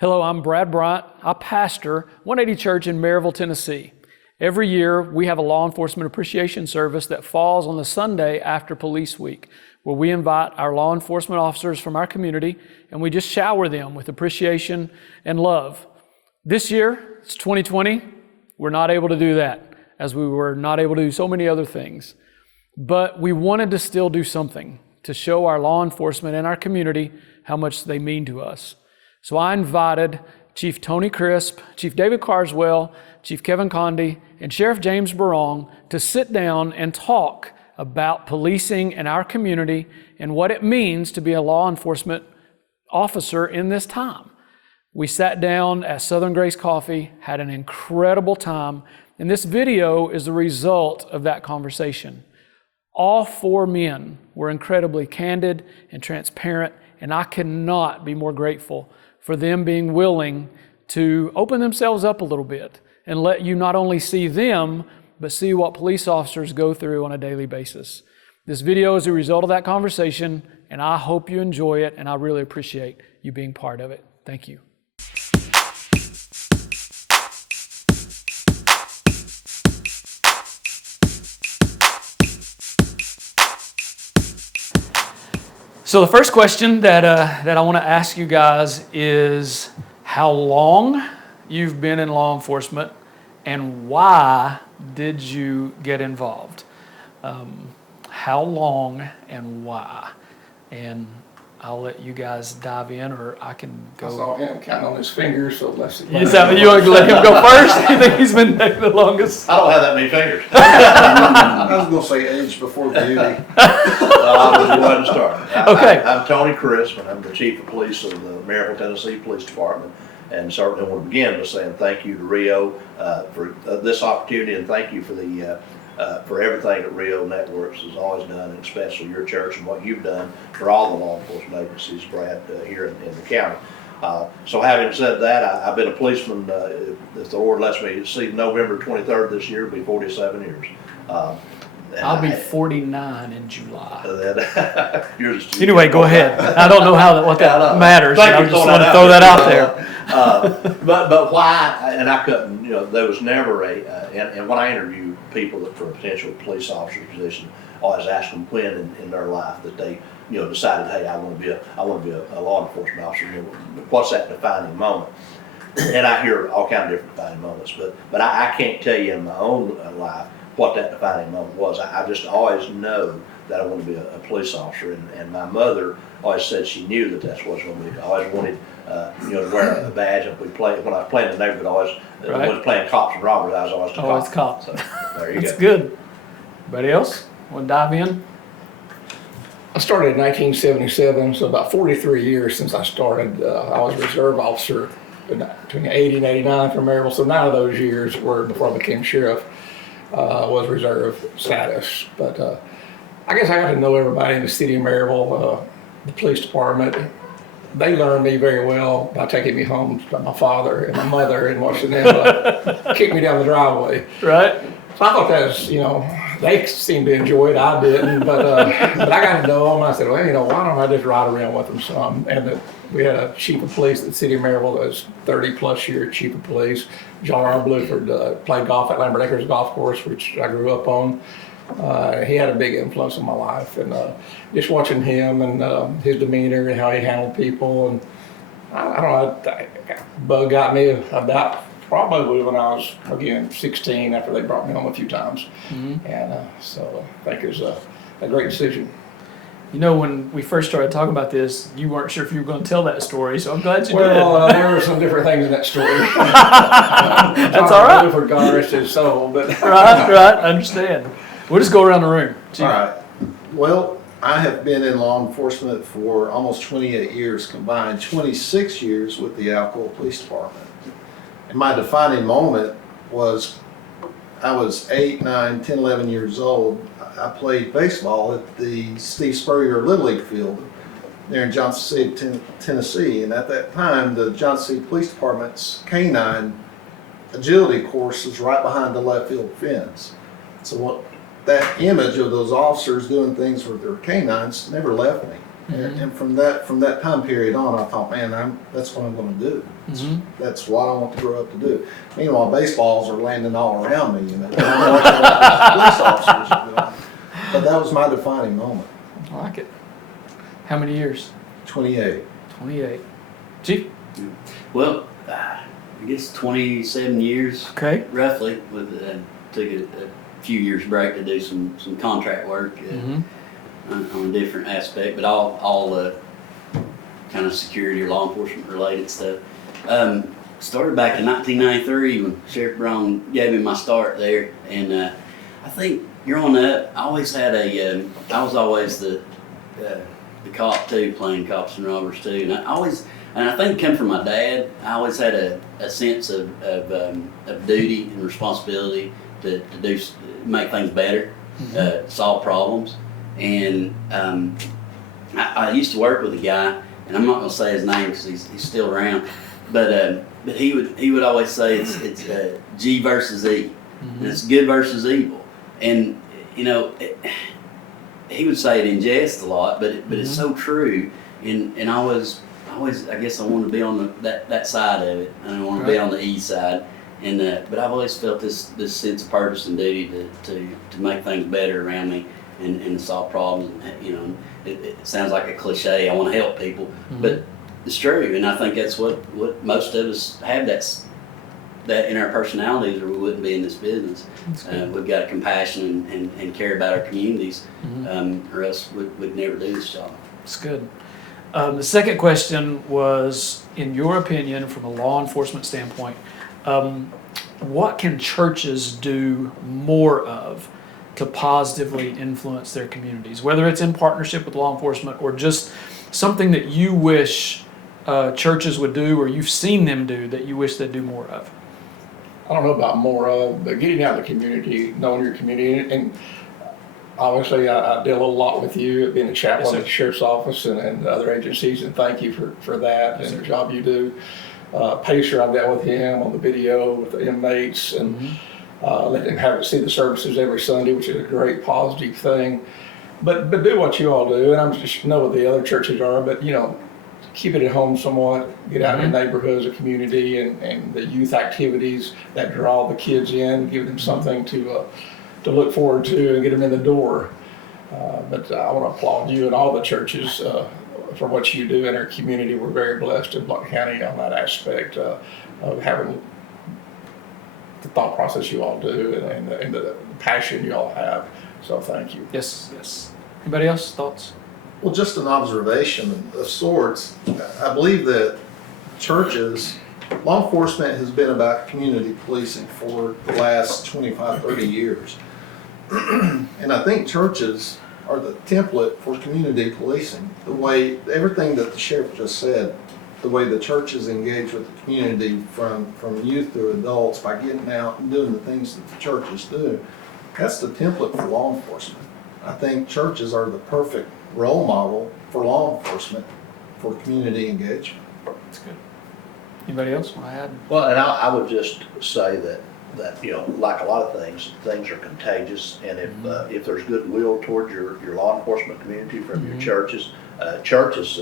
Hello, I'm Brad Bryant. I pastor 180 Church in Maryville, Tennessee. Every year, we have a law enforcement appreciation service that falls on the Sunday after Police Week, where we invite our law enforcement officers from our community and we just shower them with appreciation and love. This year, it's 2020, we're not able to do that, as we were not able to do so many other things. But we wanted to still do something to show our law enforcement and our community how much they mean to us. So I invited Chief Tony Crisp, Chief David Carswell, Chief Kevin Condee, and Sheriff James Berrong to sit down and talk about policing in our community and what it means to be a law enforcement officer in this time. We sat down at Southern Grace Coffee, had an incredible time, and this video is the result of that conversation. All four men were incredibly candid and transparent, and I cannot be more grateful for them being willing to open themselves up a little bit and let you not only see them, but see what police officers go through on a daily basis. This video is a result of that conversation, and I hope you enjoy it, and I really appreciate you being part of it. Thank you. So the first question that I want to ask you guys is how long you've been in law enforcement and why did you get involved? How long and why? And I'll let you guys dive in, or I can go. I saw him counting on his fingers, so let's see. You want to let him go first? You think he's been there the longest? I don't have that many fingers. I was going to say age before beauty. I was going to start. Okay. I'm Tony Crisp, and I'm the Chief of Police of the Maryville, Tennessee Police Department. And certainly want to begin by saying thank you to Rio for this opportunity, and thank you for the for everything that Rio Networks has always done, and especially your church and what you've done for all the law enforcement agencies, Brad, here in the county. So having said that, I've been a policeman, if the Lord lets me see November 23rd this year, it'll be 47 years. I'll be 49 in July. Yours is Anyway, go ahead. I don't know what that matters. I just want to throw that out there. But why? And I couldn't. There was never and when I interview people for a potential police officer position, I always ask them when in their life that they decided, hey, I want to be a law enforcement officer. What's that defining moment? And I hear all kinds of different defining moments, but I can't tell you in my own life what that defining moment was. I just always know that I want to be a police officer, and my mother always said she knew that's what I was going to be. I always wanted to wear a badge. When I was playing in the neighborhood, I was playing cops and robbers. I was always the cop. Always cop. So there you That's go. good. Anybody else want to dive in? I started in 1977, so about 43 years since I started. I was a reserve officer between 80 and 89 from Maryville, so 9 of those years were before I became sheriff. Was reserve status, but I guess I got to know everybody in the city of Maryville, the police department. They learned me very well by taking me home to my father and my mother and watching them kick me down the driveway. Right. So I thought that was, they seemed to enjoy it. I didn't, but I got to know them. I said, well, why don't I just ride around with them some? And we had a chief of police at the city of Maryville that was 30-plus year chief of police. John R. Bluford played golf at Lambert Acres Golf Course, which I grew up on. He had a big influence on my life, and just watching him and his demeanor and how he handled people, and I don't know, bug got me about probably when I was, again, 16, after they brought me home a few times. Mm-hmm. And so I think it was a great decision. When we first started talking about this, you weren't sure if you were going to tell that story, so I'm glad you did. Well, there were some different things in that story. That's all right. For God rest his soul, but right, I understand. We'll just go around the room. All right. Well, I have been in law enforcement for almost 28 years combined, 26 years with the Alcoa Police Department. And my defining moment was I was 8, 9, 10, 11 years old. I played baseball at the Steve Spurrier Little League field there in Johnson City, Tennessee. And at that time, the Johnson City Police Department's canine agility course was right behind the left field fence. So that image of those officers doing things with their canines never left me. And from that time period on, I thought, man, that's what I'm going to do. That's what I want to grow up to do. Meanwhile, baseballs are landing all around me, you know. I don't know what the police officers are doing. But that was my defining moment. I like it. How many years? 28. 28. Chief? Well, I guess 27 years, Okay. roughly. Took a few years break to do some contract work on a different aspect, but all kind of security or law enforcement related stuff. Started back in 1993 when Sheriff Berrong gave me my start there, and I think growing up, I always had I was always the cop too, playing cops and robbers too, and I think it came from my dad. I always had a sense of duty and responsibility to make things better, solve problems, and I used to work with a guy, and I'm not going to say his name because he's still around, but he would always say it's G versus E, and it's good versus evil, and you know. He would say it in jest a lot, but it's so true. And I always, I guess I wanted to be on that side of it. I don't want to be on the E side. And but I've always felt this sense of purpose and duty to make things better around me and to solve problems. And, you know, it sounds like a cliche. I want to help people, but it's true. And I think that's what most of us have. That in our personalities, or we wouldn't be in this business. We've got a compassion and care about our communities, or else we'd never do this job. That's good. The second question was, in your opinion, from a law enforcement standpoint, what can churches do more of to positively influence their communities, whether it's in partnership with law enforcement or just something that you wish churches would do or you've seen them do that you wish they'd do more of? I don't know about more of, but getting out in the community, knowing your community, and obviously I deal a lot with you, being a chaplain at the sheriff's office and other agencies, and thank you for that and the job you do. Pacer, I've dealt with him on the video with the inmates, and let them see the services every Sunday, which is a great positive thing. But do what you all do, and I'm just know what the other churches are, but you know, keep it at home somewhat, get out in the neighborhoods, the community, and the youth activities that draw the kids in, give them something to look forward to and get them in the door. But I want to applaud you and all the churches for what you do in our community. We're very blessed in Blount County on that aspect of having the thought process you all do and the passion you all have. So thank you. Yes. Anybody else? Thoughts? Well, just an observation of sorts. I believe that churches, law enforcement has been about community policing for the last 25, 30 years. And I think churches are the template for community policing. The way, everything that the sheriff just said, the way the churches engage with the community from youth to adults by getting out and doing the things that the churches do, that's the template for law enforcement. I think churches are the perfect role model for law enforcement for community engagement. That's good. Anybody else want to add? Well, and I would just say that you know, like a lot of things are contagious, and if there's goodwill towards your law enforcement community from your churches, churches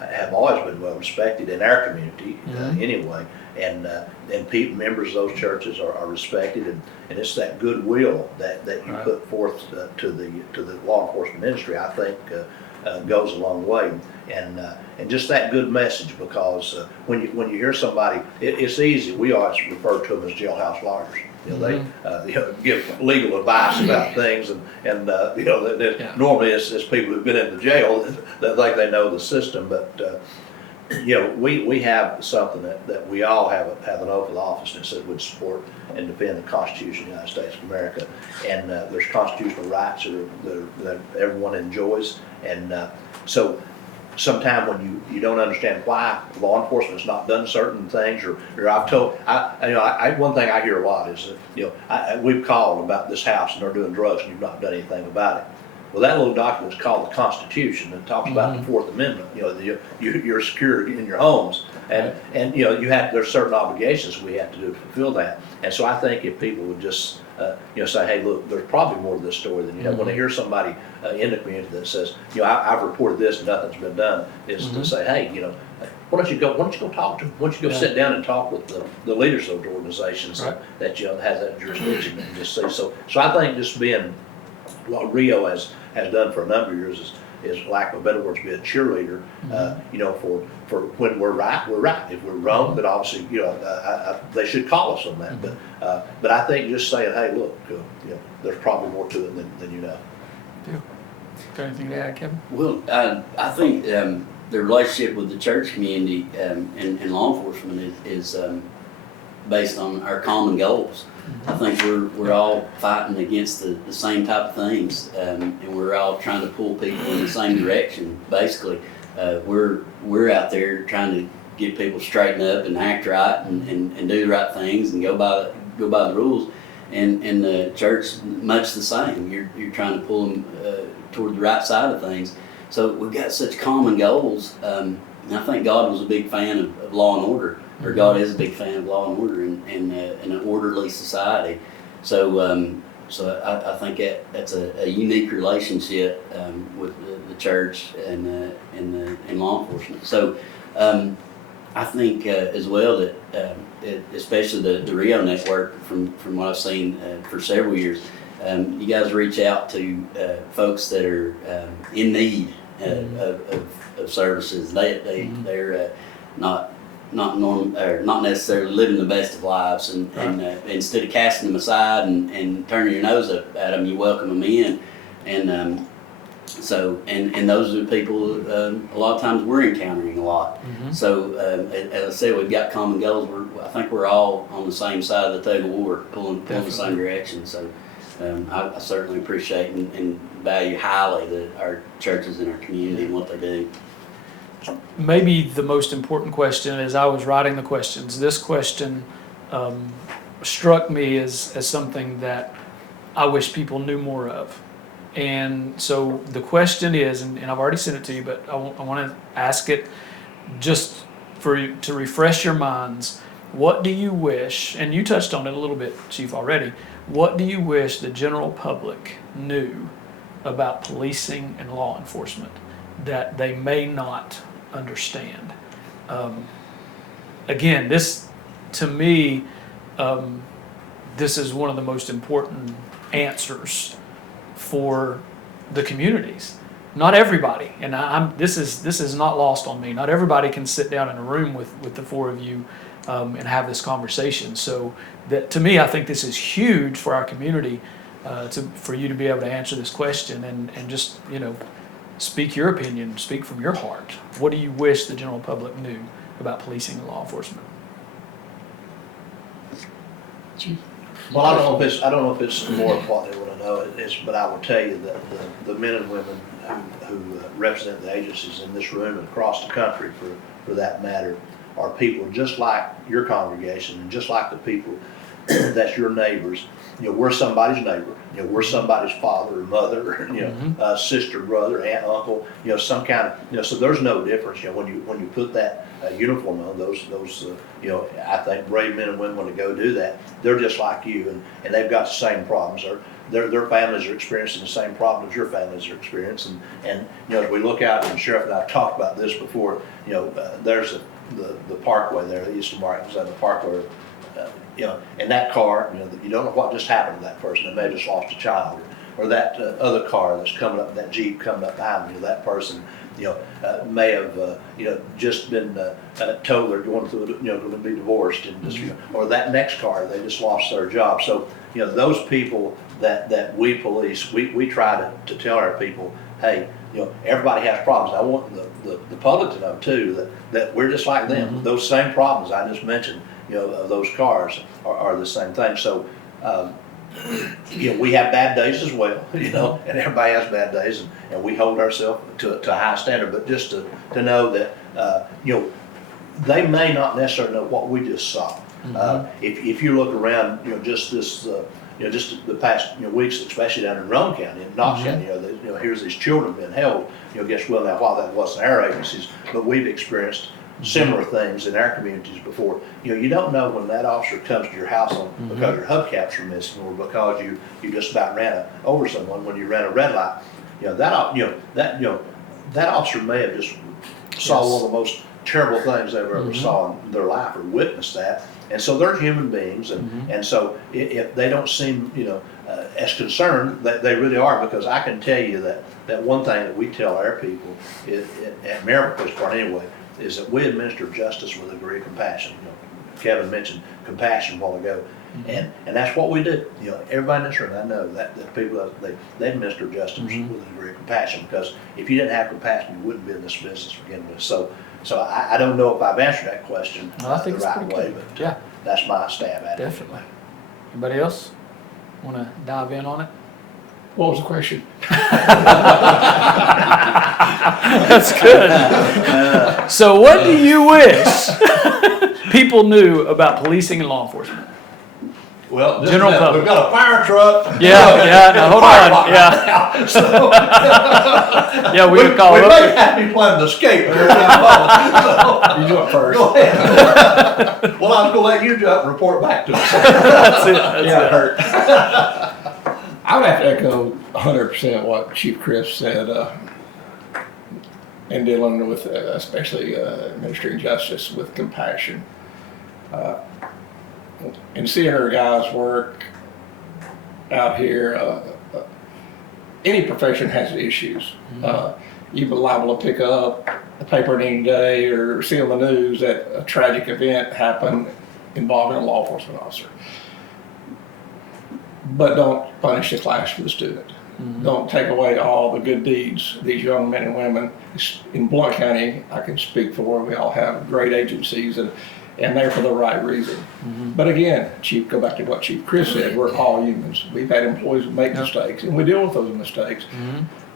have always been well respected in our community anyway, and members of those churches are respected, and it's that goodwill that you put forth to the law enforcement industry, I think goes a long way, and just that good message, because when you hear somebody, it's easy. We always refer to them as jailhouse lawyers. You know, they give legal advice about things, and you know, normally it's people who've been in the jail that think they know the system, but you know, we have something that we all have an oath of office that said we'd support and defend the Constitution of the United States of America, and there's constitutional rights that everyone enjoys, and so sometime when you don't understand why law enforcement's not done certain things, or I've told, one thing I hear a lot is that, you know, we've called about this house and they're doing drugs and you've not done anything about it. Well, that little document is called the Constitution, and talks about the Fourth Amendment. You know, you're secure in your homes. And you know, there's certain obligations we have to do to fulfill that. And so I think if people would just, you know, say, hey, look, there's probably more to this story than you know. When I hear somebody in the community that says, you know, I've reported this and nothing's been done, is to say, hey, you know, why don't you go talk to them? Why don't you go sit down and talk with the leaders of those organizations that you know has that jurisdiction and just see. So I think just being what Rio has done for a number of years is lack of a better words, be a cheerleader. You know, for when we're right, we're right. If we're wrong, but obviously, you know, they should call us on that. But I think just saying, hey, look, you know, there's probably more to it than you know. Got anything to add, Kevin? Well, I think the relationship with the church community and law enforcement is based on our common goals. I think we're all fighting against the same type of things, and we're all trying to pull people in the same direction. Basically, we're out there trying to get people straightened up and act right and do the right things and go by the rules. And the church, much the same. You're trying to pull them toward the right side of things. So we've got such common goals. And I think God was a big fan of law and order, or God is a big fan of law and order and an orderly society. So I think that's a unique relationship with the church and law enforcement. So I think as well that especially the Rio network, from what I've seen for several years, you guys reach out to folks that are in need of services. They're not necessarily living the best of lives, and instead of casting them aside and turning your nose up at them, you welcome them in, and so those are the people a lot of times we're encountering a lot. So as I said, we've got common goals. I think we're all on the same side of the tug of war, pulling the same direction. So I certainly appreciate and value highly our churches in our community and what they do. Maybe the most important question, as I was writing the questions, this question struck me as something that I wish people knew more of. And so the question is, and I've already sent it to you, but I want to ask it just for you to refresh your minds. What do you wish, and you touched on it a little bit, Chief, already, what do you wish the general public knew about policing and law enforcement that they may not understand? Again, this, to me, this is one of the most important answers for the communities. Not everybody, and this is not lost on me. Not everybody can sit down in a room with the four of you and have this conversation. So that, to me, I think this is huge for our community, for you to be able to answer this question and just, you know, speak your opinion, speak from your heart. What do you wish the general public knew about policing and law enforcement? Well, I don't know if it's more of what they want to know, but I will tell you that the men and women who represent the agencies in this room and across the country, for that matter, are people just like your congregation and just like the people that's your neighbors. You know, we're somebody's neighbor. You know, we're somebody's father or mother, or, you know, sister, brother, aunt, uncle. You know, some kind of, you know. So there's no difference. You know, when you put that uniform on, those you know, I think brave men and women want to go do that. They're just like you, and they've got the same problems. Their families are experiencing the same problems your families are experiencing. And you know, as we look out, and Sheriff and I talked about this before. You know, there's the parkway there, the Eastern Market, the parkway. You know, in that car, you know, you don't know what just happened to that person. They may have just lost a child, or that other car that's coming up, that Jeep coming up behind you. That person, you know, may have, you know, just been told they're going through, you know, going to be divorced, and just, you know, or that next car, they just lost their job. So, you know, those people that we police, we try to tell our people, hey, you know, everybody has problems. I want the public to know too that we're just like them. Those same problems I just mentioned, you know, of those cars are the same thing. So, you know, we have bad days as well, you know, and everybody has bad days, and we hold ourselves to a high standard. But just to know that, you know, they may not necessarily know what we just saw. If you look around, you know, just this, you know, just the past, you know, weeks, especially down in Roane County and Knox County, you know, here's these children being held. You know, guess well now, while that wasn't our agencies, but we've experienced similar things in our communities before. You don't know when that officer comes to your house because your hubcaps are missing or because you just about ran over someone when you ran a red light. That officer may have just saw one of the most terrible things they've ever saw in their life or witnessed that. And so they're human beings, and so if they don't seem, as concerned, that they really are, because I can tell you that one thing that we tell our people at Maryville Police Department anyway, is that we administer justice with a degree of compassion. Kevin mentioned compassion a while ago, and that's what we do. Everybody in this room, I know that people, they administer justice with a degree of compassion, because if you didn't have compassion, you wouldn't be in this business to begin with. So I don't know if I've answered that question I think the it's right pretty way, good. but Yeah, that's my stab at it. definitely. Anybody else want to dive in on it? What was the question? That's good. So what do you wish people knew about policing and law enforcement? Well, General public. we've got a fire truck. Yeah, now hold on, yeah. So, Yeah, we would call we it may up. have me planning to escape here in a moment. You jump first. Go ahead. Well, I'm gonna let you jump and report back to us. That's it, that's Yeah, it. it hurt. I would have to echo 100% what Chief Chris said in dealing with, especially administering justice with compassion. And seeing our guys work out here, any profession has issues. You're liable to pick up the paper any day or see on the news that a tragic event happened involving a law enforcement officer. But don't punish the class for the student. Don't take away all the good deeds these young men and women. In Blount County, I can speak for, we all have great agencies and they're for the right reason. But again, go back to what Chief Chris said, we're all humans. We've had employees who make mistakes and we deal with those mistakes.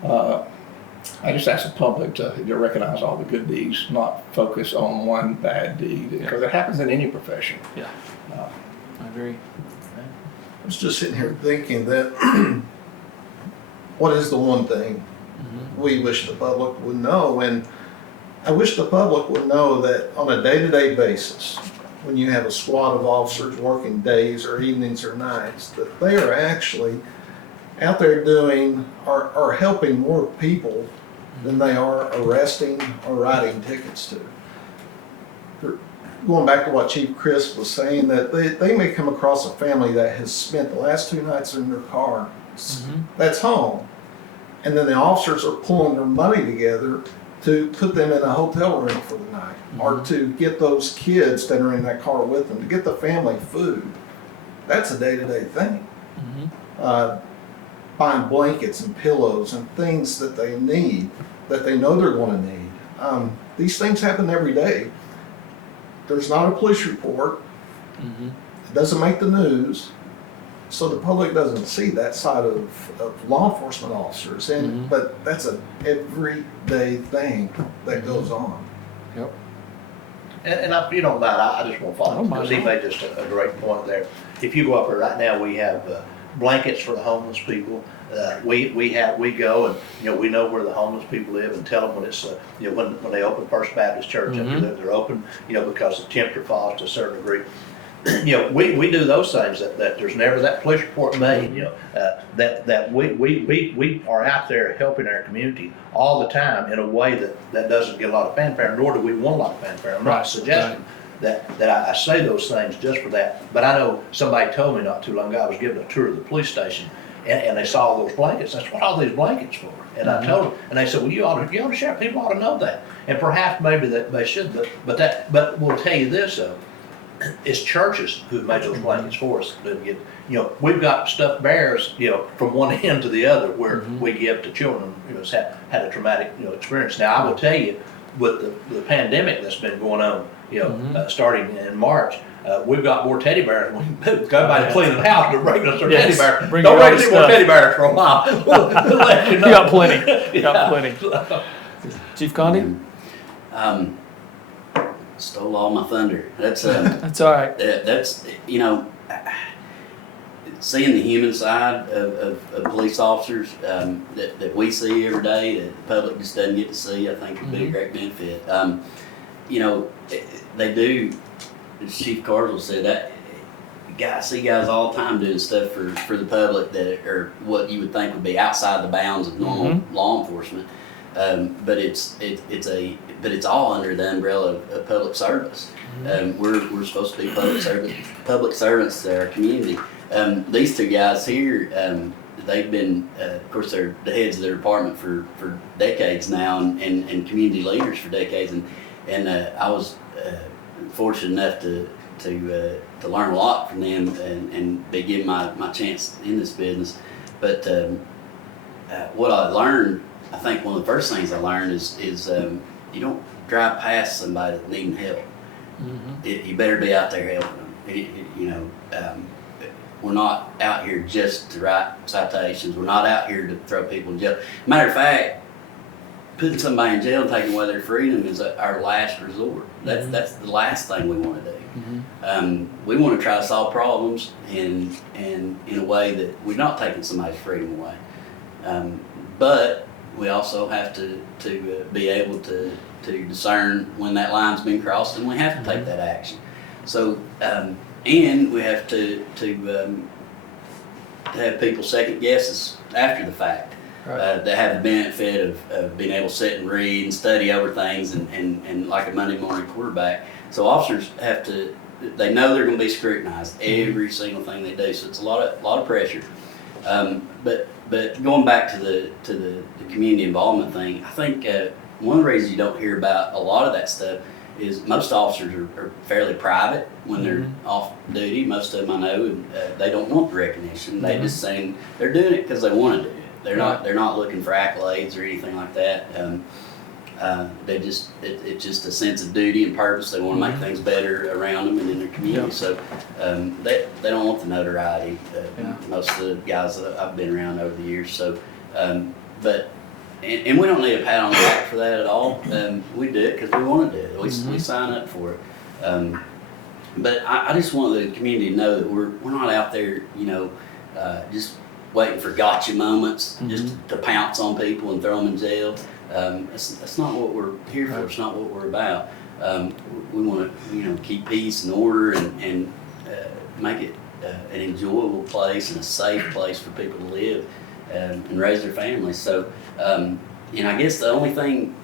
I just ask the public to recognize all the good deeds, not focus on one bad deed, because it happens in any profession. Yeah, I agree. I was just sitting here thinking that what is the one thing we wish the public would know? And I wish the public would know that on a day-to-day basis, when you have a squad of officers working days or evenings or nights, that they are actually out there doing or helping more people than they are arresting or writing tickets to. Going back to what Chief Chris was saying, that they may come across a family that has spent the last 2 nights in their car, that's home, and then the officers are pulling their money together to put them in a hotel room for the night, or to get those kids that are in that car with them, to get the family food. That's a day-to-day thing. Buying blankets and pillows and things that they need, that they know they're going to need. These things happen every day. There's not a police report. It doesn't make the news. So the public doesn't see that side of law enforcement officers. But that's an everyday thing that goes on. Yep. And if you don't mind, I just want to follow, I don't mind because he at all. made just a great point there. If you go up there right now, we have blankets for the homeless people. We go and we know where the homeless people live and tell them when it's when they open First Baptist Church up there, they're open because the temperature falls to a certain degree. We do those things that there's never that police report made. That we are out there helping our community all the time in a way that doesn't get a lot of fanfare, nor do we want a lot of fanfare. I'm not suggesting that I say those things just for that, but I know somebody told me not too long ago, I was giving a tour of the police station, and they saw those blankets. That's what all these blankets for. And I told them, and they said, well, you ought to share. People ought to know that, and perhaps maybe that they should, but we'll tell you this though. It's churches who made those blankets for us. We've got stuffed bears, from one end to the other, where we give to children who's had a traumatic, experience. Now, I will tell you, with the pandemic that's been going on, starting in March, we've got more teddy bears than we can move. Everybody cleaning the house to bring us our teddy bears. Don't bring us more teddy bears for a while. We'll let you know. You got plenty. You got plenty. Chief Condee? Stole all my thunder. That's That's all right. that's seeing the human side of police officers that we see every day that the public just doesn't get to see. I think would be a great benefit. they do, as Chief Carswell said, that see guys all the time doing stuff for the public that are what you would think would be outside the bounds of normal law enforcement. But it's all under the umbrella of public service. We're supposed to be public servants to our community. These two guys here, they've been, of course, they're the heads of their department for decades now, and community leaders for decades. And I was fortunate enough to learn a lot from them and be given my chance in this business. But what I learned, I think one of the first things I learned is you don't drive past somebody that's needing help. You better be out there helping them. We're not out here just to write citations. We're not out here to throw people in jail. Matter of fact, putting somebody in jail and taking away their freedom is our last resort. That's the last thing we want to do. We want to try to solve problems in a way that we're not taking somebody's freedom away. But we also have to be able to discern when that line's been crossed, and we have to take that action. So, and we have to have people second guess us after the fact. Right. That have the benefit of being able to sit and read and study over things and like a Monday morning quarterback. So officers they know they're going to be scrutinized every single thing they do. So it's a lot of pressure. But going back to the community involvement thing, I think one of the reasons you don't hear about a lot of that stuff is most officers are fairly private when they're off duty. Most of them I know, and they don't want the recognition. They just saying they're doing it because they want to do it. They're not looking for accolades or anything like that. It's just a sense of duty and purpose. They want to make things better around them and in their community. So they don't want the notoriety. Most of the guys that I've been around over the years. So, and we don't need a pat on the back for that at all. We do it because we want to do it. We sign up for it. But I just want the community to know that we're not out there, just waiting for gotcha moments, just to pounce on people and throw them in jail. That's not what we're here for. It's not what we're about. We want to, keep peace and order and make it an enjoyable place and a safe place for people to live and raise their families. So, and I guess the other thing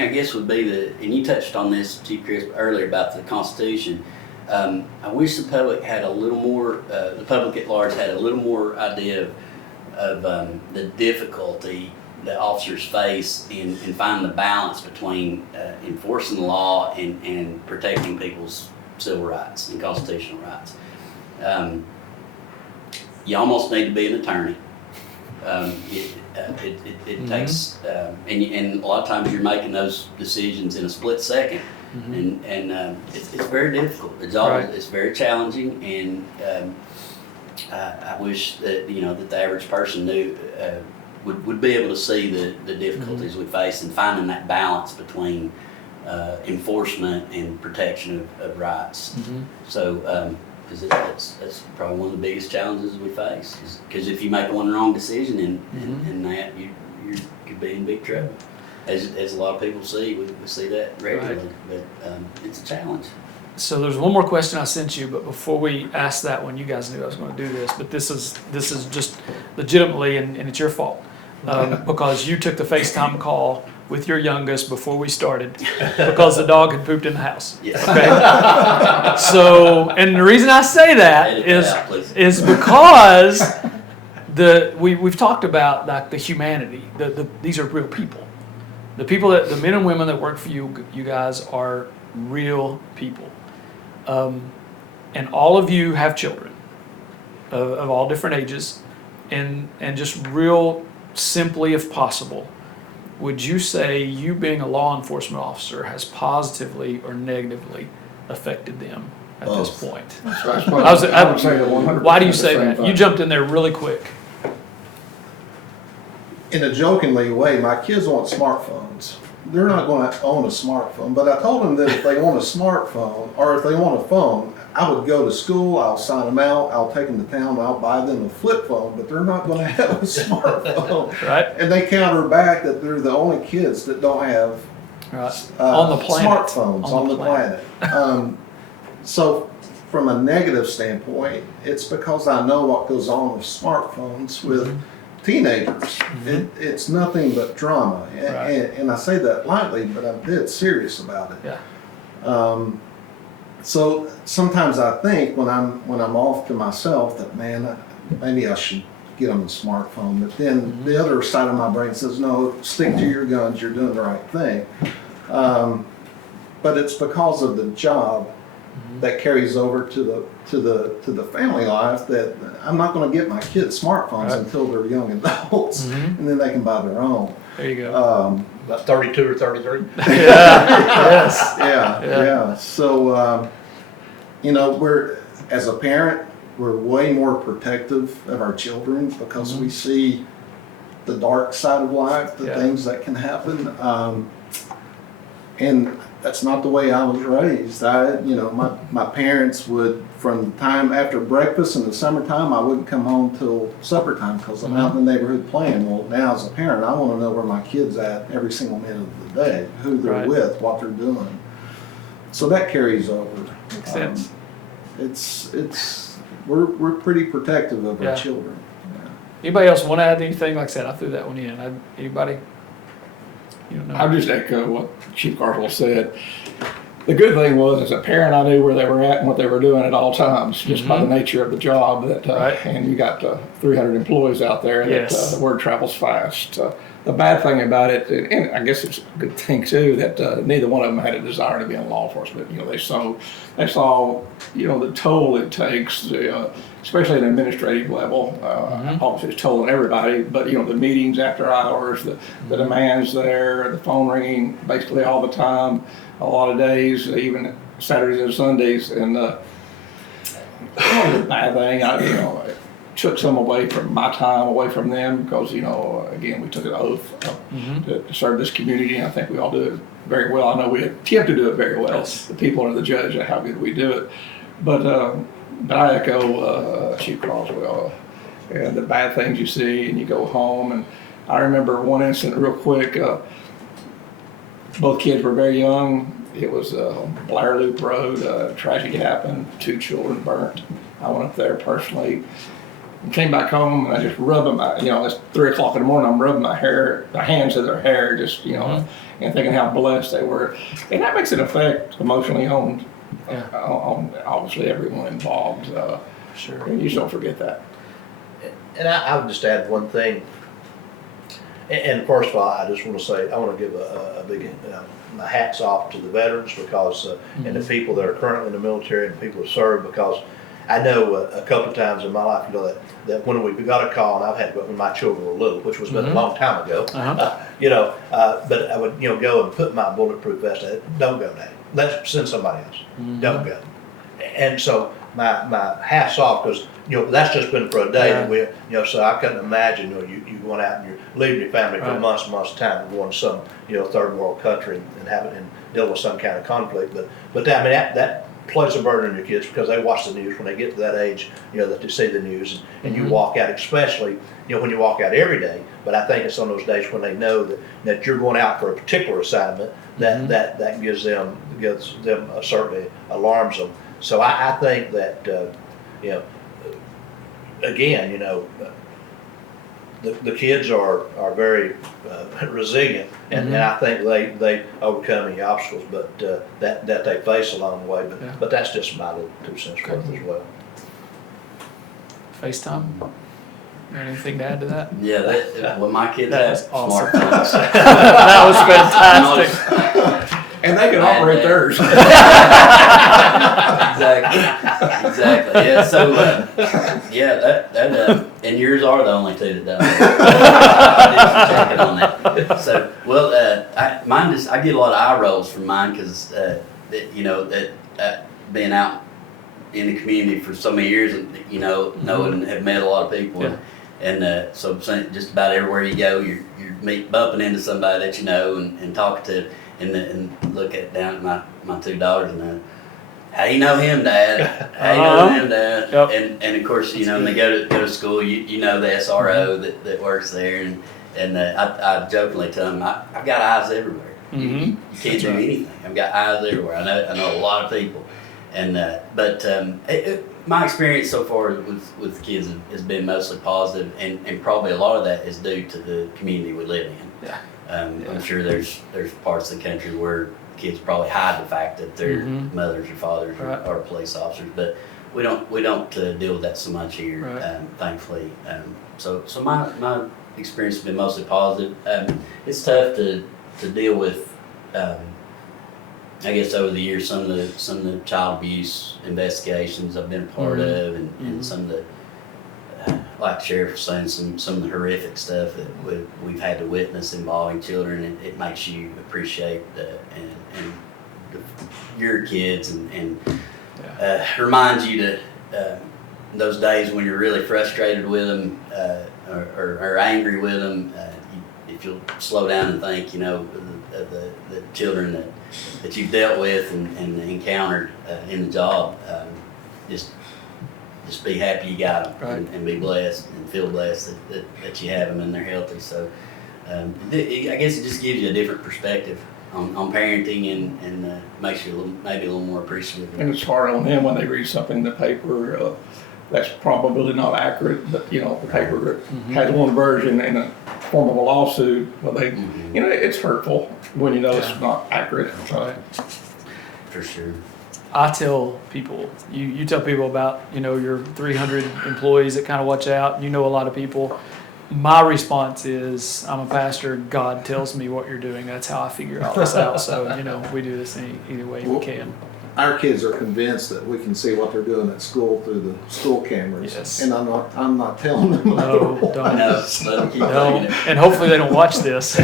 I guess would be and you touched on this, Chief Chris, earlier about the Constitution. I wish the public had a little more, the public at large had a little more idea of the difficulty that officers face in finding the balance between enforcing the law and protecting people's civil rights and constitutional rights. You almost need to be an attorney. It takes, and a lot of times you're making those decisions in a split second. And it's very difficult. It's very challenging, and I wish that that the average person knew would be able to see the difficulties we face in finding that balance between enforcement and protection of rights. So because that's probably one of the biggest challenges we face. Because if you make one wrong decision in that, you could be in big trouble. As a lot of people see, we see that regularly, but it's a challenge. So there's one more question I sent you, but before we ask that one, you guys knew I was going to do this, but this is just legitimately, and it's your fault, because you took the FaceTime call with your youngest before we started because the dog had pooped in the house. Yes. Okay. So, and the reason I say that is because we've talked about like the humanity. These are real people. The people the men and women that work for you guys are real people. And all of you have children of all different ages, and just real simply, if possible, would you say you being a law enforcement officer has positively or negatively affected them at this point? I would say that 100%. Why do you say that? You jumped in there really quick. In a jokingly way, my kids want smartphones. They're not going to own a smartphone, but I told them that if they want a smartphone or if they want a phone, I would go to school, I'll sign them out, I'll take them to town, I'll buy them a flip phone, but they're not going to have a smartphone. Right. And they counter back that they're the only kids that don't have Right. On the planet. Smartphones on the planet. So from a negative standpoint, it's because I know what goes on with smartphones with teenagers. It's nothing but drama. And I say that lightly, but I'm dead serious about it. Yeah. So sometimes I think when I'm off to myself that, man, maybe I should get on the smartphone. But then the other side of my brain says, no, stick to your guns. You're doing the right thing. But it's because of the job that carries over to the family life that I'm not going to get my kids smartphones until they're young adults, and then they can buy their own. There you go. About 32 or 33. Yes. Yeah. So, we're, as a parent, we're way more protective of our children because we see the dark side of life, the things that can happen. And that's not the way I was raised. My parents would, from the time after breakfast in the summertime, I wouldn't come home till supper time because I'm out in the neighborhood playing. Well, now as a parent, I want to know where my kid's at every single minute of the day, who they're with, what they're doing. So that carries over. Makes sense. We're pretty protective of our children. Anybody else want to add anything? Like I said, I threw that one in. Anybody? You don't know. I'll just echo what Chief Carswell said. The good thing was, as a parent, I knew where they were at and what they were doing at all times, just by the nature of the job. And you got 300 employees out there, and the word travels fast. The bad thing about it, and I guess it's a good thing too, that neither one of them had a desire to be in law enforcement. They saw the toll it takes, especially at an administrative level. Obviously, it's tolling everybody, but the meetings after hours, the demands there, the phone ringing basically all the time, a lot of days, even Saturdays and Sundays, and the bad thing, it took some away from my time, away from them, because again, we took an oath to serve this community, and I think we all do it very well. I know we attempt to do it very well. The people are the judge of how good we do it, but I echo Chief Carswell and the bad things you see, and you go home. And I remember one incident real quick. Both kids were very young. It was Blair Loop Road. Tragedy happened. 2 children burnt. I went up there personally. Came back home and I just rubbed them. It's 3 o'clock in the morning. I'm rubbing my hands to their hair, just and thinking how blessed they were. And that makes an effect emotionally on obviously everyone involved. Sure. And you just don't forget that. And I would just add one thing. And first of all, I just want to say, I want to give a big, my hats off to the veterans because, and the people that are currently in the military and the people who serve, because I know a couple of times in my life, that when we got a call, and I've had when my children were little, which was been a long time ago, but I would, go and put my bulletproof vest on it. Don't go, Daddy. Let's send somebody else. Don't go. And so my hats off, because that's just been for a day. And so I couldn't imagine you going out and you're leaving your family for months and months of time and going to some third world country and having and deal with some kind of conflict. But that plays a burden on your kids because they watch the news when they get to that age. That they see the news and you walk out, especially when you walk out every day. But I think it's on those days when they know that you're going out for a particular assignment that gives them certainly alarms them. So I think that again, the kids are very resilient, and I think they overcome any obstacles, but that they face along the way. But that's just my little 2 cents worth as well. FaceTime. Anything to add to that? Yeah, well, my kids That have is awesome. smartphones. That was fantastic. And they can operate theirs. Exactly. Yeah. So, that and yours are the only 2 that don't. I did some checking on that. So, I get a lot of eye rolls from mine because being out in the community for so many years, and knowing have met a lot of people, and so just about everywhere you go, you're bumping into somebody that you know and talking to. And look down at my 2 daughters and how you know him, Dad? How you know him, Dad? Yep. And of course, when they go to school, you know the SRO that works there, and I jokingly tell them I've got eyes everywhere. You can't do anything. I've got eyes everywhere. I know a lot of people, and my experience so far with kids has been mostly positive, and probably a lot of that is due to the community we live in. Yeah. I'm sure there's parts of the country where kids probably hide the fact that their mothers or fathers are police officers, but we don't deal with that so much here, thankfully. So my experience has been mostly positive. It's tough to deal with. I guess over the years, some of the child abuse investigations I've been a part of, and some of the, like the sheriff was saying, some of the horrific stuff that we've had to witness involving children. It makes you appreciate your kids and reminds you to those days when you're really frustrated with them or angry with them. If you'll slow down and think, of the children that you've dealt with and encountered in the job, just be happy you got them, and be blessed and feel blessed that you have them and they're healthy. So I guess it just gives you a different perspective on parenting and makes you maybe a little more appreciative. And it's hard on them when they read something in the paper that's probably not accurate, but the paper has one version in the form of a lawsuit, but they, it's hurtful when it's not accurate. Right. For sure. I tell people, you tell people about, your 300 employees that kind of watch out. A lot of people. My response is, I'm a pastor. God tells me what you're doing. That's how I figure all this out. So, we do this either way we can. Our kids are convinced that we can see what they're doing at school through the school cameras. Yes. And I'm not telling them. No, don't. No, let them keep thinking it. And hopefully they don't watch this.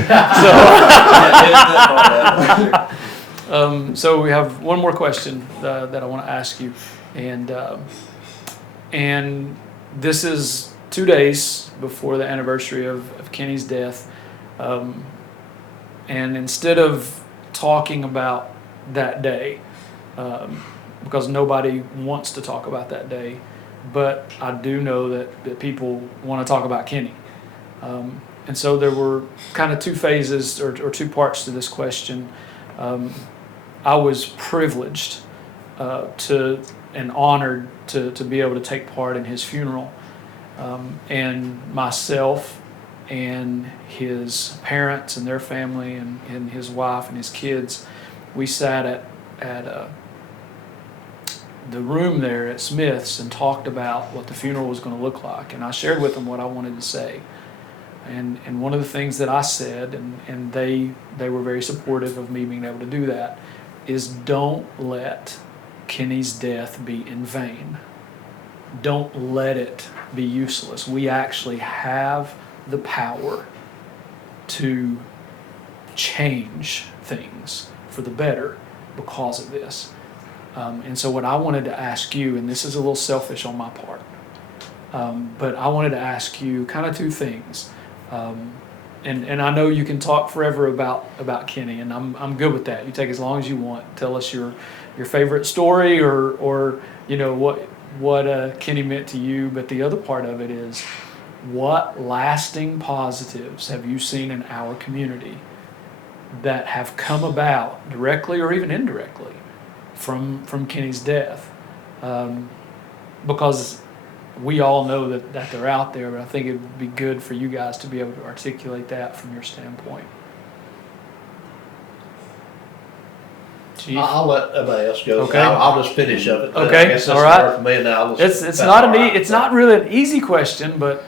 So we have one more question that I want to ask you, and this is 2 days before the anniversary of Kenny's death, and instead of talking about that day, because nobody wants to talk about that day, but I do know that people want to talk about Kenny. And so there were kind of two phases or two parts to this question. I was privileged and honored to be able to take part in his funeral. And myself and his parents and their family and his wife and his kids, we sat at the room there at Smith's and talked about what the funeral was going to look like. And I shared with them what I wanted to say. And one of the things that I said, and they were very supportive of me being able to do that, is don't let Kenny's death be in vain. Don't let it be useless. We actually have the power to change things for the better because of this. And so what I wanted to ask you, and this is a little selfish on my part, but I wanted to ask you kind of two things. And I know you can talk forever about Kenny, and I'm good with that. You take as long as you want. Tell us your favorite story or what Kenny meant to you. But the other part of it is, what lasting positives have you seen in our community that have come about directly or even indirectly from Kenny's death? Because we all know that they're out there, but I think it would be good for you guys to be able to articulate that from your standpoint. Chief? I'll let everybody else go. Okay. I'll just finish up it. Okay, I guess that's all right. enough for me, and then I'll just, It's that's not all right. it's not really an easy question, but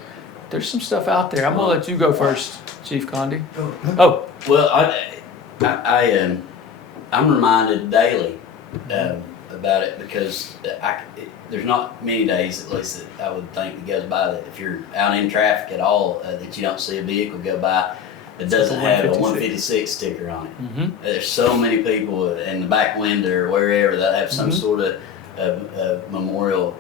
there's some stuff out there. I'm gonna let you go first, Chief Condee. Oh, Well, I'm reminded daily about it because there's not many days, at least, that I would think that goes by that if you're out in traffic at all, that you don't see a vehicle go by that doesn't have a 156 sticker on it. mm-hmm. There's so many people in the back window or wherever that have some sort of memorial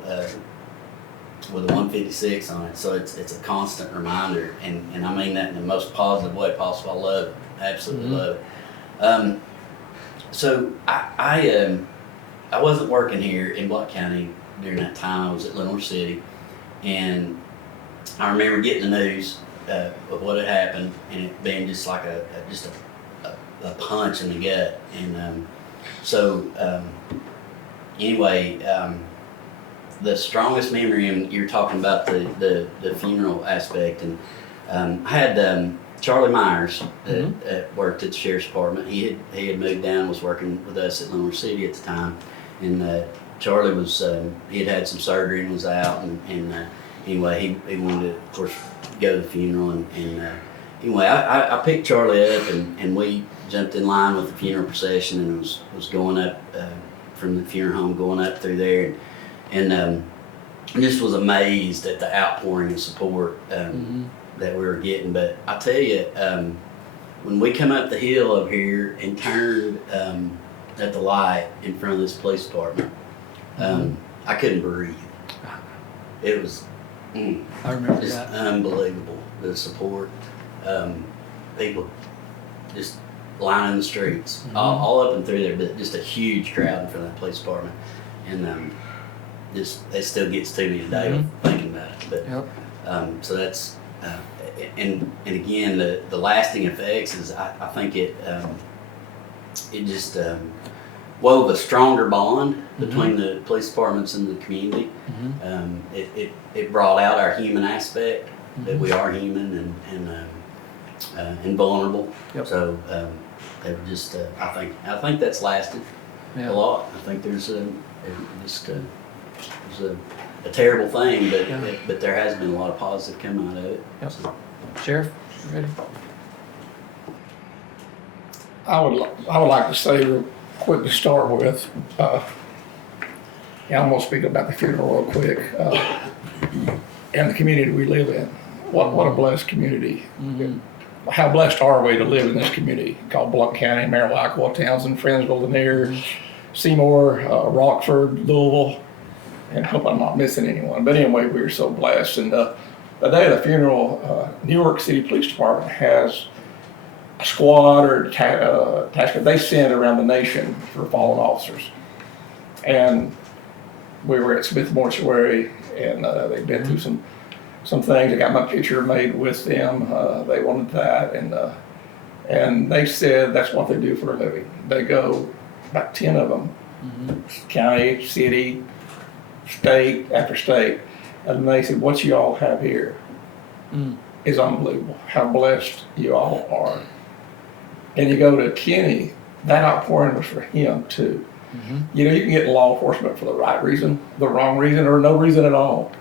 with a 156 on it. So it's a constant reminder, and I mean that in the most positive way possible. I love it, absolutely love it. So I wasn't working here in Black County during that time. I was at Lenore City, and I remember getting the news of what had happened, and it being just like a a punch in the gut. And anyway, the strongest memory, and you're talking about the funeral aspect, and I had Charlie Myers that worked at the Sheriff's Department. He had moved down, was working with us at Lenore City at the time, and Charlie was he had some surgery and was out, and anyway he wanted to, of course, go to the funeral, and anyway I picked Charlie up, and we jumped in line with the funeral procession, and was going up from the funeral home, going up through there, and just was amazed at the outpouring of support that we were getting. But I tell you, when we come up the hill over here and turned at the light in front of this police department, I couldn't breathe. It was I remember just that. unbelievable, the support. People just lining the streets, all up and through there, but just a huge crowd in front of that police department. And it still gets to me today thinking about it. But Yep. so that's and again, the lasting effects is I think it just wove a stronger bond between the police departments and the community. It brought out our human aspect, that we are human and vulnerable. Yep. So they were just I think that's lasted Yeah. a lot. I think there's it was a terrible thing, but there has been a lot of positive come out of it. Yep. So, Sheriff, you ready? I would like to say real quick to start with, I'm gonna speak about the funeral real quick, and the community we live in. What a blessed community. How blessed are we to live in this community called Blount County, Marillac, Townsend, Friendsville, Lanier, Seymour, Rockford, Louisville, and I hope I'm not missing anyone. But anyway, we were so blessed. And the day of the funeral, New York City Police Department has a squad or task they send around the nation for fallen officers. And we were at Smith Mortuary, and they've been through some things. I got my picture made with them. They wanted that, and they said that's what they do for a living. They go, about 10 of them, county, city, state after state, and they said, what you all have here is unbelievable. How blessed you all are. And you go to Kenny, that outpouring was for him too. You know, you can get law enforcement for the right reason, the wrong reason, or no reason at all.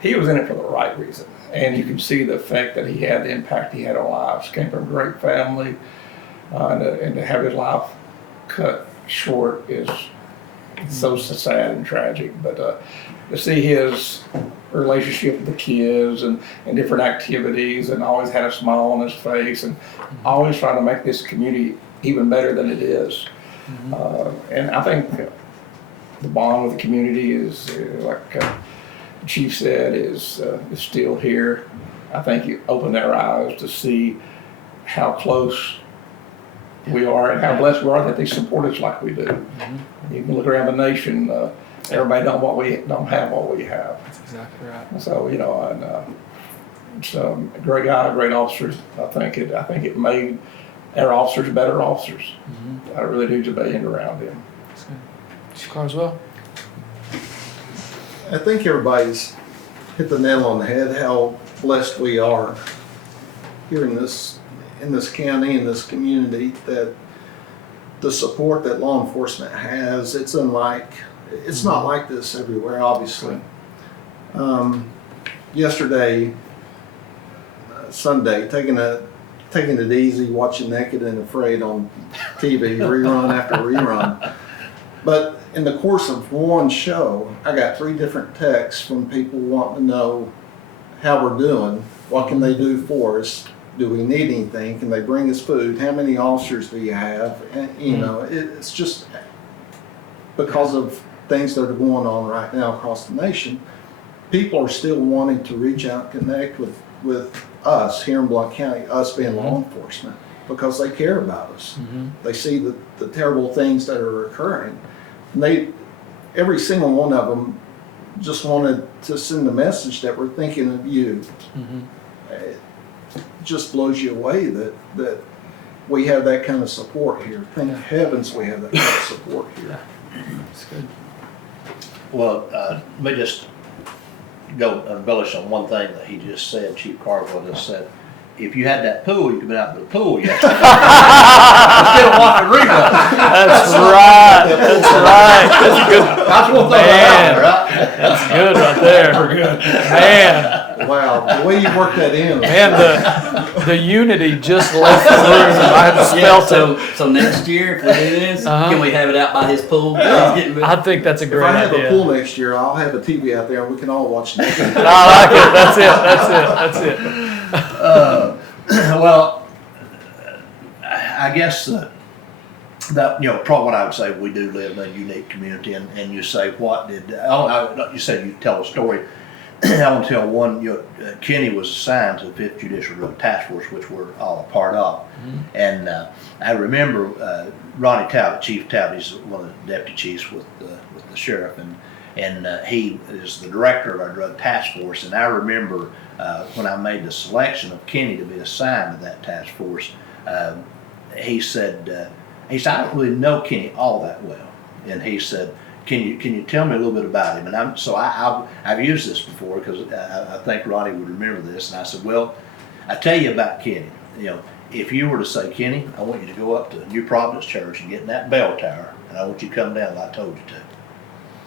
He was in it for the right reason. And you can see the effect that he had, the impact he had on lives. Came from a great family, and to have his life cut short is so sad and tragic. But to see his relationship with the kids and different activities, and always had a smile on his face, and always trying to make this community even better than it is. And I think the bond with the community is like the Chief said, is still here. I think it opened their eyes to see how close we are and how blessed we are that they support us like we do. You can look around the nation, everybody don't have what we have. That's exactly right. So, you know, and so great guy, great officers. I think it made our officers better officers. I really do, just being around him. Chief Carswell? I think everybody's hit the nail on the head how blessed we are here in this county, in this community, that the support that law enforcement has, it's not like this everywhere, obviously. Yesterday, Sunday, taking it easy, watching Naked and Afraid on TV, rerun after rerun. But in the course of one show, I got 3 different texts from people wanting to know how we're doing, what can they do for us, do we need anything, can they bring us food, how many officers do you have, and you know, it's just because of things that are going on right now across the nation, people are still wanting to reach out and connect with us here in Blount County, us being law enforcement, because they care about us. They see the terrible things that are occurring. And every single one of them just wanted to send a message that we're thinking of you. It just blows you away that we have that kind of support here. Thank heavens we have that kind of support here. That's good. Well, let me just go embellish on one thing that he just said, Chief Carswell just said. If you had that pool, you could have been out to the pool yesterday. Instead of watching reruns. That's right. That's right. That's good. That's one thing Man. about it, right? That's good right there. Good. Man. Wow, the way you work that in. Man, the unity just left the room. I felt it. So next year, if we do this, Uh-huh. can we have it out by his pool? I think that's a If great I have a idea. pool next year, I'll have a TV out there and we can all watch it. I like it. That's it. That's it. That's it. Well, I guess that, you know, probably what I would say, we do live in a unique community, and you say, what did, you said you tell a story. I want to tell one, you know, Kenny was assigned to the 5th Judicial Road Task Force, which we're all a part of. And I remember Ronnie Talbot, Chief Talbot, he's one of the deputy chiefs with the sheriff, and he is the director of our drug task force. And I remember when I made the selection of Kenny to be assigned to that task force, he said, I don't really know Kenny all that well. And he said, can you tell me a little bit about him? And I've used this before because I think Ronnie would remember this. And I said, well, I tell you about Kenny. You know, if you were to say, Kenny, I want you to go up to New Providence Church and get in that bell tower, and I want you to come down like I told you to.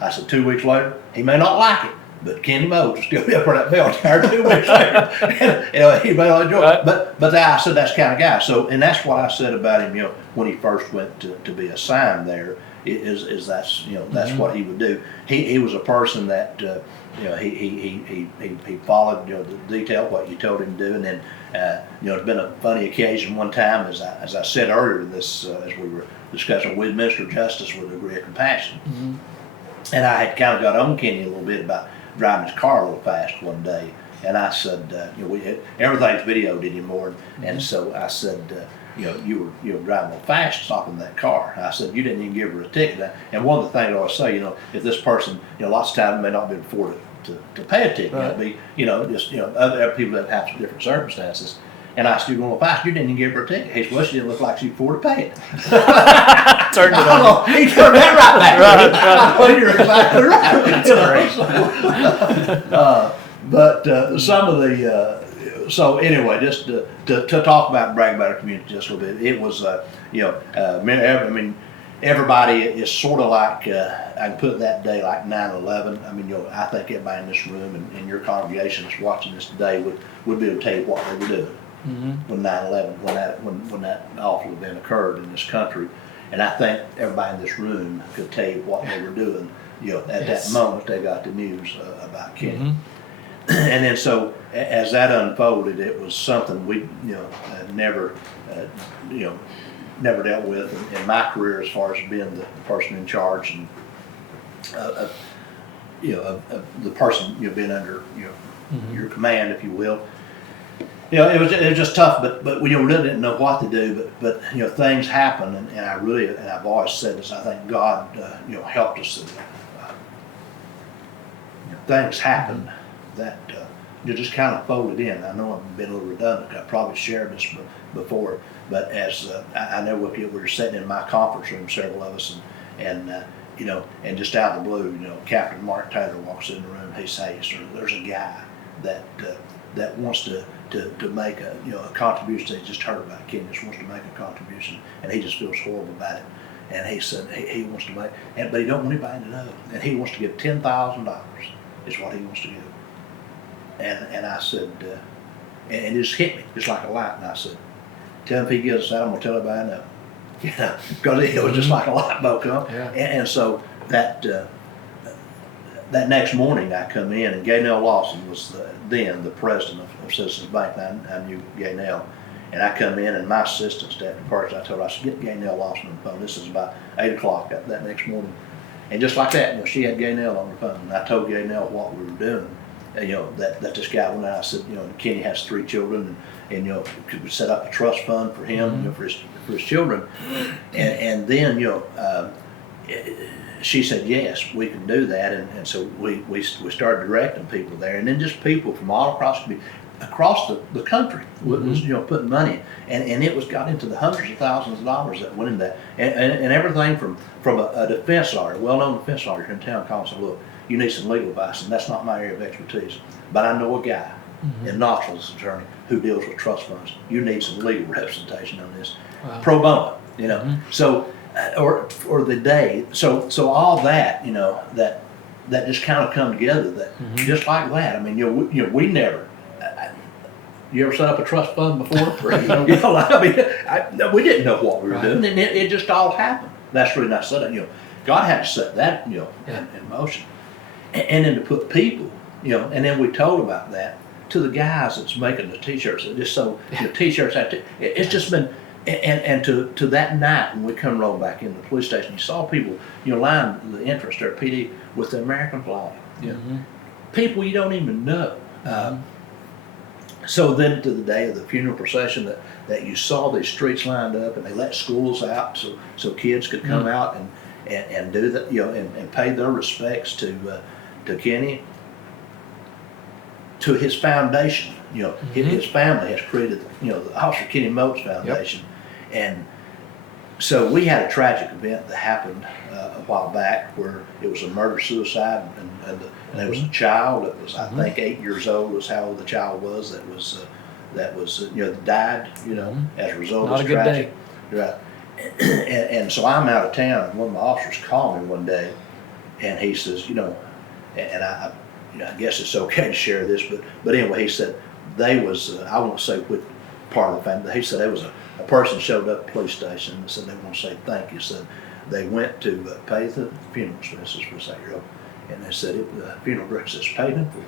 I said, 2 weeks later, he may not like it, but Kenny Moe will still be up on that bell tower 2 weeks later. And, you know, he may not enjoy it. But I said that's the kind of guy. So, and that's what I said about him, you know, when he first went to be assigned there, is that's, you know, that's what he would do. He was a person that, you know, he followed, you know, the detail, what you told him to do. And then, you know, it's been a funny occasion one time, as I said earlier in this, as we were discussing, we administer justice with a degree of compassion. And I had kind of got on Kenny a little bit about driving his car a little fast one day. And I said, you know, everything's videoed anymore. And so I said, you know, you were driving a little fast stopping that car. I said, you didn't even give her a ticket. And one of the things I always say, you know, if this person, you know, lots of times may not be able to afford to pay a ticket. Right. It'd be, you know, just, you know, other people that have some different circumstances. And I said, you're going a little fast. You didn't even give her a ticket. He said, well, she didn't look like she could afford to pay it. Turned it on. He turned that right back. Right. Well, you're exactly right. But some of the, so anyway, just to talk about brag about our community just a little bit, it was, you know, I mean, everybody is sort of like, I can put it that day like 9/11. I mean, you know, I think everybody in this room and your congregation that's watching this today would be able to tell you what they were doing when 9/11, when that awful event occurred in this country. And I think everybody in this room could tell you what they were doing, you know, at that moment they got the news about Kenny. And then so as that unfolded, it was something we, you know, never, you know, never dealt with in my career as far as being the person in charge and, you know, of the person, you know, being under, you know, your command, if you will. You know, it was just tough, but we really didn't know what to do. But you know, things happen, and I really, and I've always said this. I think God, you know, helped us. Things happen that you just kind of folded in. I know I've been a little redundant. I probably shared this before, but as I know, we were sitting in my conference room, several of us, and you know, and just out of the blue, you know, Captain Mark Taylor walks in the room. He says, "There's a guy that wants to make a, you know, a contribution. He just heard about Kenny, just wants to make a contribution, and he just feels horrible about it." And he said he wants to make, but he don't want anybody to know, and he wants to give $10,000 is what he wants to give. And I said, and it just hit me just like a light. And I said, tell him if he gives us that, I'm gonna tell everybody I know. You know, because it was just like a light bulb come. Yeah. And so that next morning I come in, and Gaynell Lawson was then the president of Citizens Bank. And I knew Gaynell. And I come in, and my assistant, Stephanie Parks, I told her, I said, get Gaynell Lawson on the phone. This is about 8 o'clock that next morning. And just like that, you know, she had Gaynell on the phone. And I told Gaynell what we were doing. And, you know, that this guy went out. I said, you know, Kenny has 3 children, and you know, could we set up a trust fund for him, you know, for his children. And then, you know, she said, yes, we can do that. And so we started directing people there. And then just people from all across the community. across the country was putting money in. And it was got into the hundreds of thousands of dollars that went into that, and everything from a defense lawyer, well-known defense lawyer here in town, calls and look, you need some legal advice, and that's not my area of expertise, but I know a guy in Knoxville, this attorney, who deals with trust funds. You need some legal representation on this, pro bono, So, or the day, so all that, that just kind of come together. That just like that. I mean, we never. You ever set up a trust fund before? I mean, we didn't know what we were doing, and it just all happened. That's really not set up. God had to set that, in motion, and then to put people, and then we told about that to the guys that's making the t-shirts. Just so t-shirts have to. It's just been, and to that night when we come rolling back in the police station, you saw people, line the entrance there at PD with the American flag. People you don't even know. So then to the day of the funeral procession that you saw these streets lined up, and they let schools out so kids could come out and do that, and pay their respects to Kenny, to his foundation. His family has created, the Officer Kenny Moats Foundation. And so we had a tragic event that happened a while back where it was a murder-suicide, and there was a child that was, I think, 8 years old was how old the child was, that died, as a result of this tragedy. Right. And so I'm out of town, and one of my officers called me one day, and he says, and I guess it's okay to share this, but anyway, he said they was, I won't say which part of the family, he said there was a person showed up at the police station and said they want to say thank you. Said they went to pay the funeral expenses for this 8-year-old, and they said the funeral director says paid in full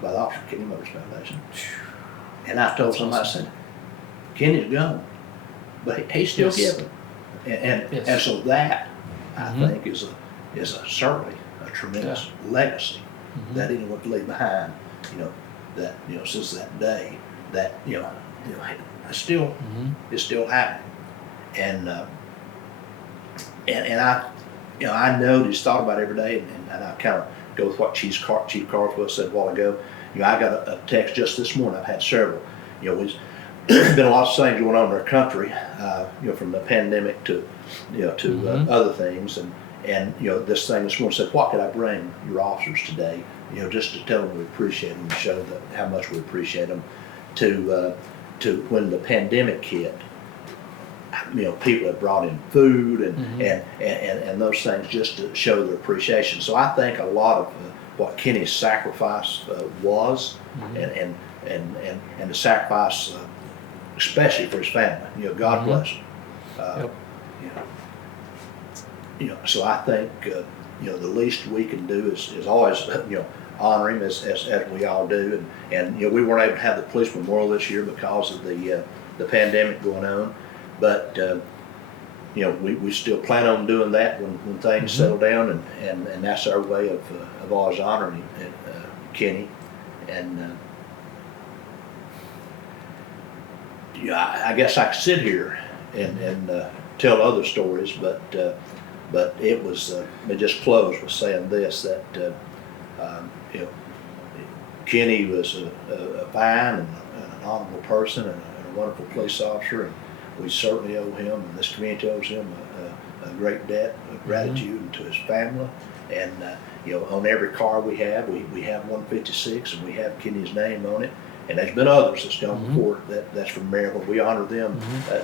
by the Officer Kenny Moats Foundation. And I told somebody, I said, Kenny's gone, but he's still giving, and so that I think is certainly a tremendous legacy that anyone could leave behind. That since that day, that it's still happening, and I noticed, thought about it every day, and I kind of go with what Chief Carswell said a while ago. I got a text just this morning. I've had several. There's been a lot of things going on in our country, from the pandemic to other things, and this thing this morning said, what could I bring your officers today? Just to tell them we appreciate them, to show how much we appreciate them. To when the pandemic hit, people have brought in food and those things just to show their appreciation. So I think a lot of what Kenny's sacrifice was, and the sacrifice, especially for his family. God bless him. So I think the least we can do is always honor him as we all do, and we weren't able to have the police memorial this year because of the pandemic going on, but we still plan on doing that when things settle down, and that's our way of always honoring Kenny, and I guess I could sit here and tell other stories, but it was it just closed with saying this, that Kenny was a fine and an honorable person and a wonderful police officer, and we certainly owe him, and this community owes him a great debt of gratitude, and to his family. And on every car we have 156, and we have Kenny's name on it. And there's been others that's gone before that's from Maryville. We honor them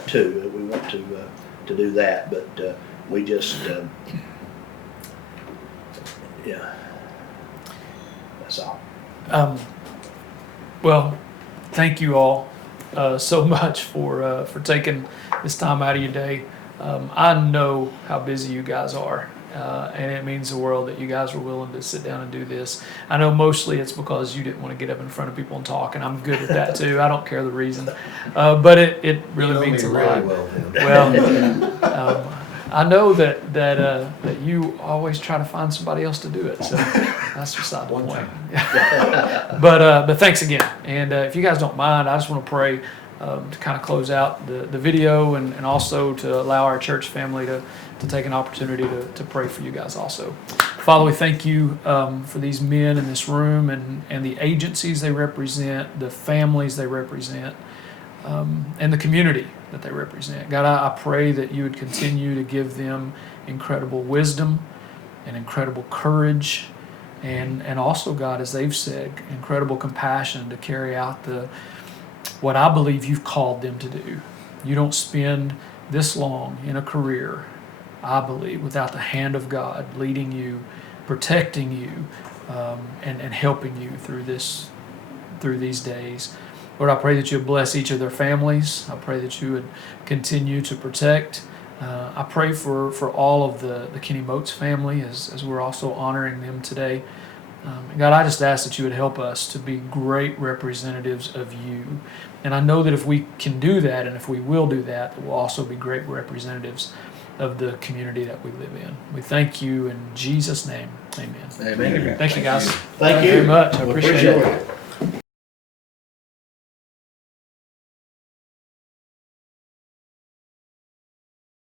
too. We want to do that, but we just that's all. Well, thank you all so much for taking this time out of your day. I know how busy you guys are, and it means the world that you guys were willing to sit down and do this. I know mostly it's because you didn't want to get up in front of people and talk, and I'm good with that too. I don't care the reason, but it really means a lot. Well, I know that you always try to find somebody else to do it, so that's beside the point. But thanks again, and if you guys don't mind, I just want to pray to kind of close out the video, and also to allow our church family to take an opportunity to pray for you guys also. Father, we thank you for these men in this room and the agencies they represent, the families they represent, and the community that they represent. God, I pray that you would continue to give them incredible wisdom and incredible courage, and also, God, as they've said, incredible compassion to carry out what I believe you've called them to do. You don't spend this long in a career, I believe, without the hand of God leading you, protecting you, and helping you through these days. Lord, I pray that you would bless each of their families. I pray that you would continue to protect. I pray for all of the Kenny Moats family as we're also honoring them today. God, I just ask that you would help us to be great representatives of you. And I know that if we can do that, and if we will do that, we'll also be great representatives of the community that we live in. We thank you in Jesus' name. Amen. Amen. Thank you, guys. Thank you very much. I We appreciate appreciate it. it.